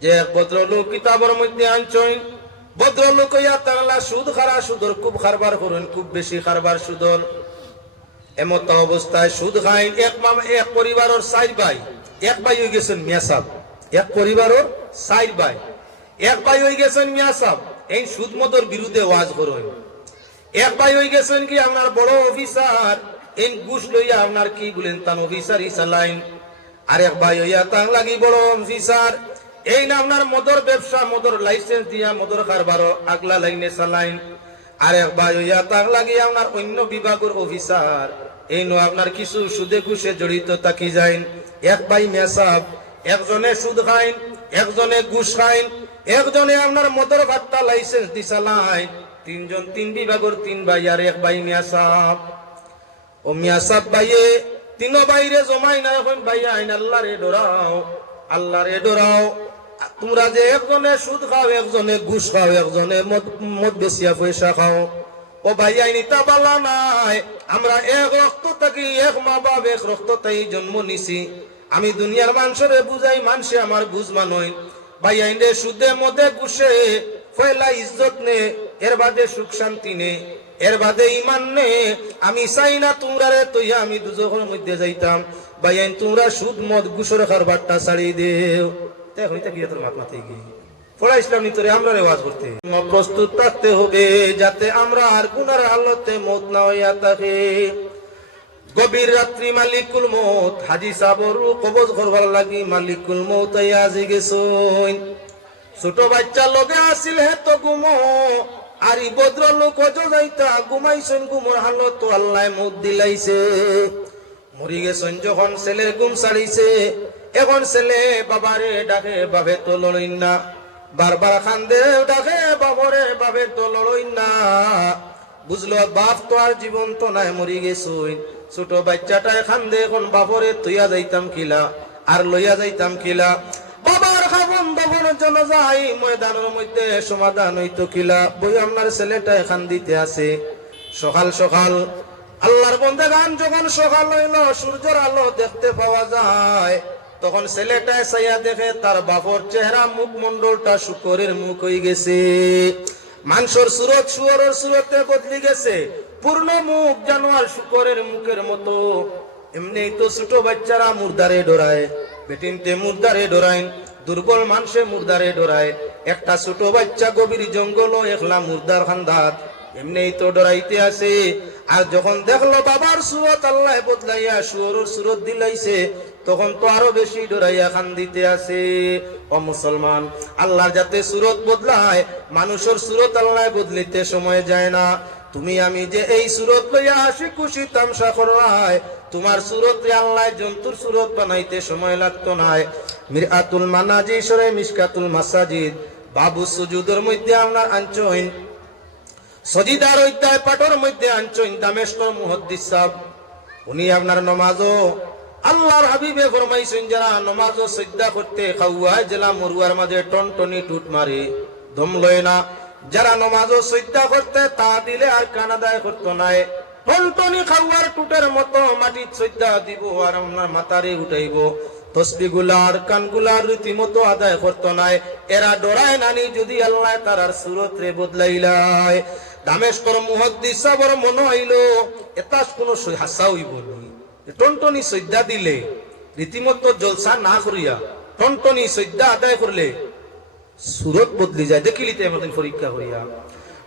যে এক ভদ্রলোক কিতাবের মধ্যে আনছেন। ভদ্রলোক ইয়া তাআলা সুদ খারা, সুদর খুব খারবার করেন, খুব বেশি খারবার সুদর। এমত অবস্থায় সুদ খাইন। এক পরিবারের 4 ভাই, এক ভাই হয়ে গেছেন মিয়া সাহেব। এক পরিবারের 4 ভাই, এক ভাই হয়ে গেছেন মিয়া সাহেব, এই সুদ মদর বিরুদ্ধে ওয়াজ করেন। এক ভাই হয়ে গেছেন কি আপনার বড় অফিসার, এই ঘুষ লইয়া আপনার কি বলেন তান অফিসারই চালাইন। আর এক ভাই হইয়া তাং লাগি বড় অফিসার, এই না আপনার মদর ব্যবসা, মদর লাইসেন্স দিয়া মদর কারবার আগলা লাইনে চালাইন। আর এক ভাই হইয়া তাং লাগি আপনার অন্য বিভাগের অফিসার, এই নো আপনার কিছু সুদে ঘুষে জড়িত থাকি যাইন। এক ভাই মিয়া সাহেব, একজনে সুদ খাইন, একজনে ঘুষ খাইন, একজনে আপনার মদর ভাট্টা লাইসেন্স দি চালাইন। 3 জন 3 বিভাগের 3 ভাই আর এক ভাই মিয়া সাহেব। ও মিয়া সাহেব ভাইয়ে 3 বাইরে জমাই না এখন ভাই আইন আল্লাহ রে ডরাও, আল্লাহ রে ডরাও। তোমরা যে একজনে সুদ খাও, একজনে ঘুষ খাও, একজনে মদ বেশিয়া পয়সা খাও, ও ভাই আইন ইতা বালা নাই। আমরা এক রক্ত থাকি, এক মা বাপ এক রক্ত তাই জন্ম নিছি। আমি দুনিয়ার মানুষরে বুঝাই, মানুষে আমার বুঝ মানই। ভাই আইন রে সুদে মদে ঘুষে পয়লা ইজ্জত নে, এর বাদে সুখ শান্তি নে, এর বাদে ইমান নে। আমি চাই না তোমরা রে তৈয়া আমি দুজখের মধ্যে যাইতাম। ভাই আইন তোমরা সুদ মদ ঘুষের খারবারটা ছাড়ি দেও। এখন এটা গিয়ে তোর মাথায় গিয়ে পড়া ইসলাম নিতরে আমরা রেওয়াজ করতে প্রস্তুত থাকতে হবে, যাতে আমরা আর গুনার হালতে মত না হইয়া থাকে। গভীর রাত্রি মালিকুল মৌত হাজি সাবর কবজ করবার লাগি মালিকুল মৌত আজি গেছইন। ছোট বাচ্চা লগে আসিল হে তো ঘুমো, আর ই ভদ্রলোক যাইতা ঘুমাইছেন, ঘুমোর হালত আল্লাহ মৌত দিলাইছে। মরি গেছেন যখন ছেলের ঘুম ছাড়িছে, এখন ছেলে বাবারে ডাকে, বাবে তো লড়ই না। বারবার খান্দে ডাকে, বাবরে বাবে তো লড়ই না। বুঝলো বাপ তো আর জীবন তো নাই, মরি গেছইন। ছোট বাচ্চাটায় খান্দে, এখন বাবরে তুইয়া যাইতাম কিলা আর লইয়া যাইতাম কিলা। বাবার খাবন দাবনের জন্য যাই ময়দানের মধ্যে সমাধান হইতো কিলা। বই আপনার ছেলেটায় খান্দিতে আছে। সকাল সকাল আল্লাহর বন্দেগান যখন সকাল হইল, সূর্যের আলো দেখতে পাওয়া যায়, তখন ছেলেটায় চাইয়া দেখে তার বাপর চেহারা মুখমন্ডলটা শুকরের মুখ হয়ে গেছে। মানুষের সুরত শুয়োরের সুরতে বদলি গেছে, পূর্ণ মুখ জানোয়ার শুকরের মুখের মতো। এমনি তো ছোট বাচ্চারা মুর্দারে ডরায়, বেটিনতে মুর্দারে ডরায়, দুর্বল মানুষে মুর্দারে ডরায়। একটা ছোট বাচ্চা গভীর জঙ্গল একলা মুর্দার খান্দাত এমনি তো ডরাইতে আছে। আর যখন দেখলো বাবার সুরত আল্লাহ বদলাইয়া শুয়োরের সুরত দিলাইছে, তখন তো আরো বেশি ডরাইয়া খান্দিতে আছে। ও মুসলমান, আল্লাহর যাতে সুরত বদলায়, মানুষের সুরত আল্লাহ বদলিতে সময় যায় না। তুমি আমি যে এই সুরত লইয়া হাসি খুশি তামসা করায়, তোমার সুরত আল্লাহ জন্তুর সুরত বানাইতে সময় লাগতো না। মিরআতুল মানাজি সরে মিশকাতুল মাসাজিদ বাবু সুজুদের মধ্যে আপনার আনছইন, সজিদার অধ্যায় পাঠের মধ্যে আনছইন দামেস্কর মুহাদ্দিস সাহেব। উনি আপনার নমাজও আল্লাহর হাবিবে ফরমাইছেন, যারা নমাজও সিজদা করতে খাওয়ায় জেলা মরুয়ার মাঝে টনটনি টুট মারে, দম লয় না। যারা নমাজও সিজদা করতে তা দিলে আর কানাদায় করতো নাই, টনটনি খাওয়ার টুটের মতো মাটির শ্রদ্ধা দিব আর আপনার মাথারে উঠাইব। তসবিগুলার কানগুলার রীতিমতো আদায় করতো নাই। এরা ডরায় নানি যদি আল্লাহ তারার সুরত রে বদলাইলাই। দামেশকর মুহাদ্দিস সাবর মনে হইলো এটা কোন হাসা হইব নি। টনটনি শ্রদ্ধা দিলে রীতিমতো জলসা না করিয়া টনটনি শ্রদ্ধা আদায় করলে সুরত বদলি যায়। দেখিলিতে আমাদের পরীক্ষা করিয়া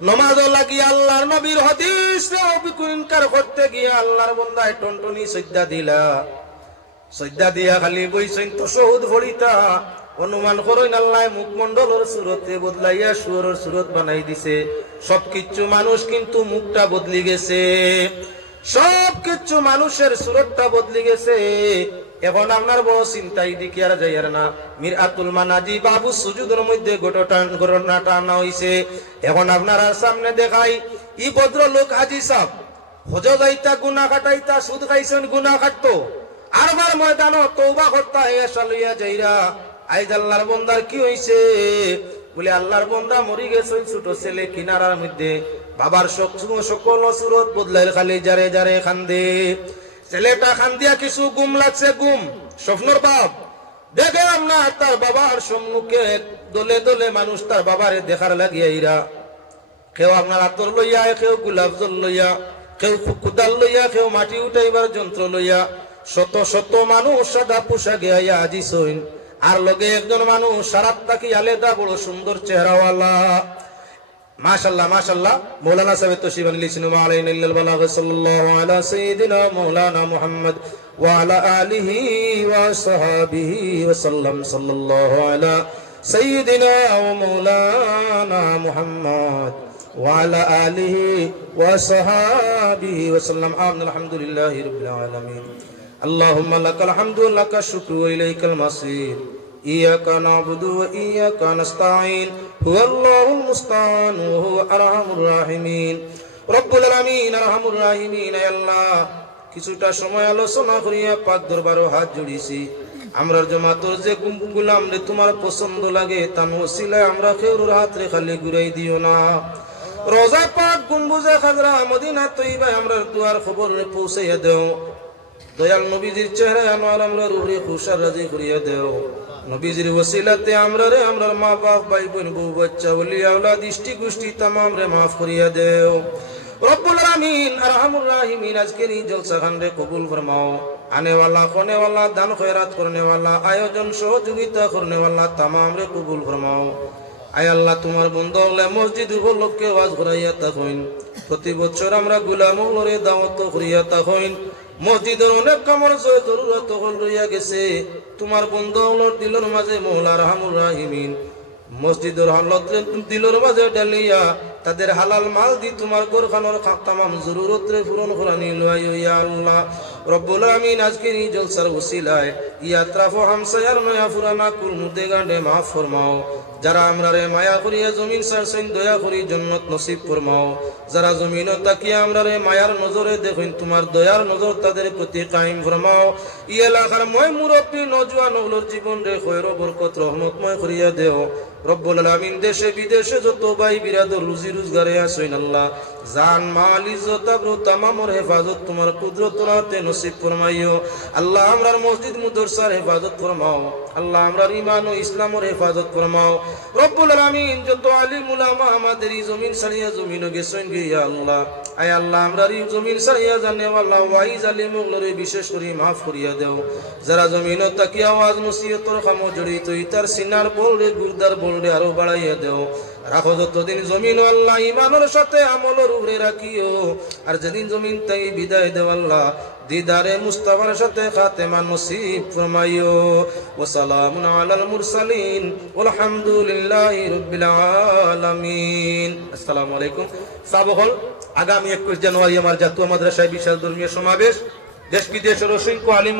নমাজ লাগিয়া আল্লাহর নবীর হাদিস ইনকার করতে গিয়া আল্লাহর বান্দায় টনটনি শ্রদ্ধা দিলা। শ্রদ্ধা দিয়া খালি বইছেন তো শহুদ ফড়িতা অনুমান করেন আল্লাহ মুখমন্ডলের সুরতে বদলাইয়া সুরের সুরত বানাই দিছে। সবকিছু মানুষ কিন্তু মুখটা বদলি গেছে, সবকিছু মানুষের সুরতটা বদলি গেছে। এখন আপনার বড় চিন্তাই দিকে আর যাইয়ার না। মিরাতুল মানাজি বাবু সুজুদের মধ্যে ঘটনাটা আনা হইছে। এখন আপনার সামনে দেখাই ই ভদ্রলোক হাজি সাহেব হজ যাইতা গুনা কাটাইতা সুদ খাইছেন গুনা কাটতো আরবার ময়দান তওবা করতা এসা লইয়া যাইরা আইজ আল্লাহর বান্দার কি হইছে বলে আল্লাহর বান্দা মরি গেছে। ছোট ছেলে কিনারার মধ্যে বাবার সকল সুরত বদলাইল, খালি যারে যারে খান্দে। ছেলেটা খান্দিয়া কিছু গুম লাগছে, গুম স্বপ্নর বাপ দেখে আমরা তার বাবার সম্মুখে দলে দলে মানুষ তার বাবারে দেখার লাগিয়া ইরা। কেউ আপনার আতর লইয়া, কেউ গোলাপ জল লইয়া, কেউ কুদাল লইয়া, কেউ মাটি উঠাইবার যন্ত্র লইয়া শত শত মানুষ সাদা পোশাকে আইয়া আজি সইন। আর লগে একজন মানুষ সারাত তাকি আলেদা বড় সুন্দর চেহারাওয়ালা। মাশাআল্লাহ মাশাআল্লাহ। মৌলানা সাহেব তো শিবান লিখছেন আলাইনা ইল্লাল বালাগ সাল্লাল্লাহু আলা সাইয়্যিদিনা মাওলানা মুহাম্মদ ওয়া আলা আলিহি ওয়া সাহাবিহি ওয়া সাল্লাম সাল্লাল্লাহু আলা সাইয়্যিদিনা ওয়া মাওলানা মুহাম্মদ ওয়া আলা আলিহি ওয়া সাহাবিহি ওয়া সাল্লাম। আলহামদুলিল্লাহি রাব্বিল আলামিন। اللهم لك الحمد لك الشكر وإليك المصير إياك نعبد وإياك نستعين هو الله المستعان وهو أرحم الراحمين رب العالمين أرحم الراحمين يا الله কিছুটা সময় আলোচনা করিয়া পাক দরবারে হাত জড়িয়েছি। আমরার জামাতের যে গুলাম রে তোমার পছন্দ লাগে তান ওসিলায় আমরা খেউর হাত রে খালি ঘুরাই দিও না। রোজা পাক গম্বুজে খাজরা মদিনা তৈবায় আমরার দুয়ার খবর রে পৌঁছাইয়া দেও। দয়াল নবীজির চেহারা আনোয়ার আমরা রুহরে খুশার রাজি করিয়া দেও। নবীজির ওসিলাতে আমরা রে আমরার মা বাপ ভাই বোন বউ বাচ্চা ওলি আওলাদ দৃষ্টি গোষ্ঠী तमाम রে maaf করিয়া দেও। রব্বুল আলামিন আরহামুর রাহিমিন আজকের এই জলসা খান রে কবুল ফরমাও। आने वाला खोने वाला दान खैरात करने वाला आयोजन सहयोगिता करने वाला तमाम रे कबूल फरमाओ। आय अल्लाह तुम्हार बंदो हले मस्जिद उपलक्षे ওয়াজ করাইয়া থাকুন। প্রতি বছর আমরা গোলামুলরে দাওয়াত করিয়া থাকুন। মসজিদের অনেক কামর জরুরত হল রইয়া গেছে। তোমার বন্ধু হলর দিলর মাঝে মওলা আরহামুর রাহিমিন মসজিদের হালত দিলর মাঝে ডালিয়া তাদের হালাল মাল দি তোমার গোরখানোর তামাম জরুরত রে পূরণ করানি লয় ইয়া আল্লাহ রব্বুল আমিন। আজকের এই জলসার ওসিলায় ইয়াত্রাফ হামসায়ার নয়া পুরানা কুল মুদে গান্ডে মাফ ফরমাও। যারা আমরা রে মায়া করিয়া জমিন সারছেন দয়া করি জান্নাত নসিব ফরমাও। যারা জমিন তাকিয়া আমরা রে মায়ার নজরে দেখেন তোমার দয়ার নজর তাদের প্রতি কায়েম ফরমাও। ই এলাকার মই মুরব্বী নওজোয়ান ওগুলোর জীবন রে খৈর বরকত রহমতময় করিয়া দেও রব্বুল আলামিন। দেশে বিদেশে যত ভাই বিরাদর রুজি রোজগারে আছেন আল্লাহ জান মাল ইজ্জত আবরু তামামর হেফাজত তোমার কুদরতের হাতে নসিব ফরমাইও আল্লাহ। আমরার মসজিদ মুদরসার হেফাজত ফরমাও আল্লাহ। আমরার ঈমান ও ইসলামের হেফাজত ফরমাও রব্বুল আলামিন। যত আলিম উলামা আমাদের এই জমিন সারিয়া জমিন গেছেন ইয়া আল্লাহ। আয় আল্লাহ আমরার এই জমিন সারিয়া জানে আল্লাহ ওয়াইজ আলিম ওগুলোরে বিশেষ করে মাফ করিয়া দেও। যারা জমিন তাকিয়া আওয়াজ নসিহতর কাম জড়িত ইতার সিনার বলরে গুরদার বলরে আরো বাড়াইয়া দেও। রাখো যতদিন জমিন আল্লাহ ইমানের সাথে আমলের উপরে রাখিও। আর যেদিন জমিন তাই বিদায় দেও আল্লাহ দিদারে মুস্তাফার সাথে খাতেমা নসিব ফরমাইও। ওয়া সালামুন আলাল মুরসালিন আলহামদুলিল্লাহি রাব্বিল আলামিন। আসসালামু আলাইকুম। সাবহল আগামী 21 জানুয়ারি আমার জাতীয় মাদ্রাসায় বিশাল ধর্মীয় সমাবেশ। দেশ বিদেশের অসংখ্য আলিম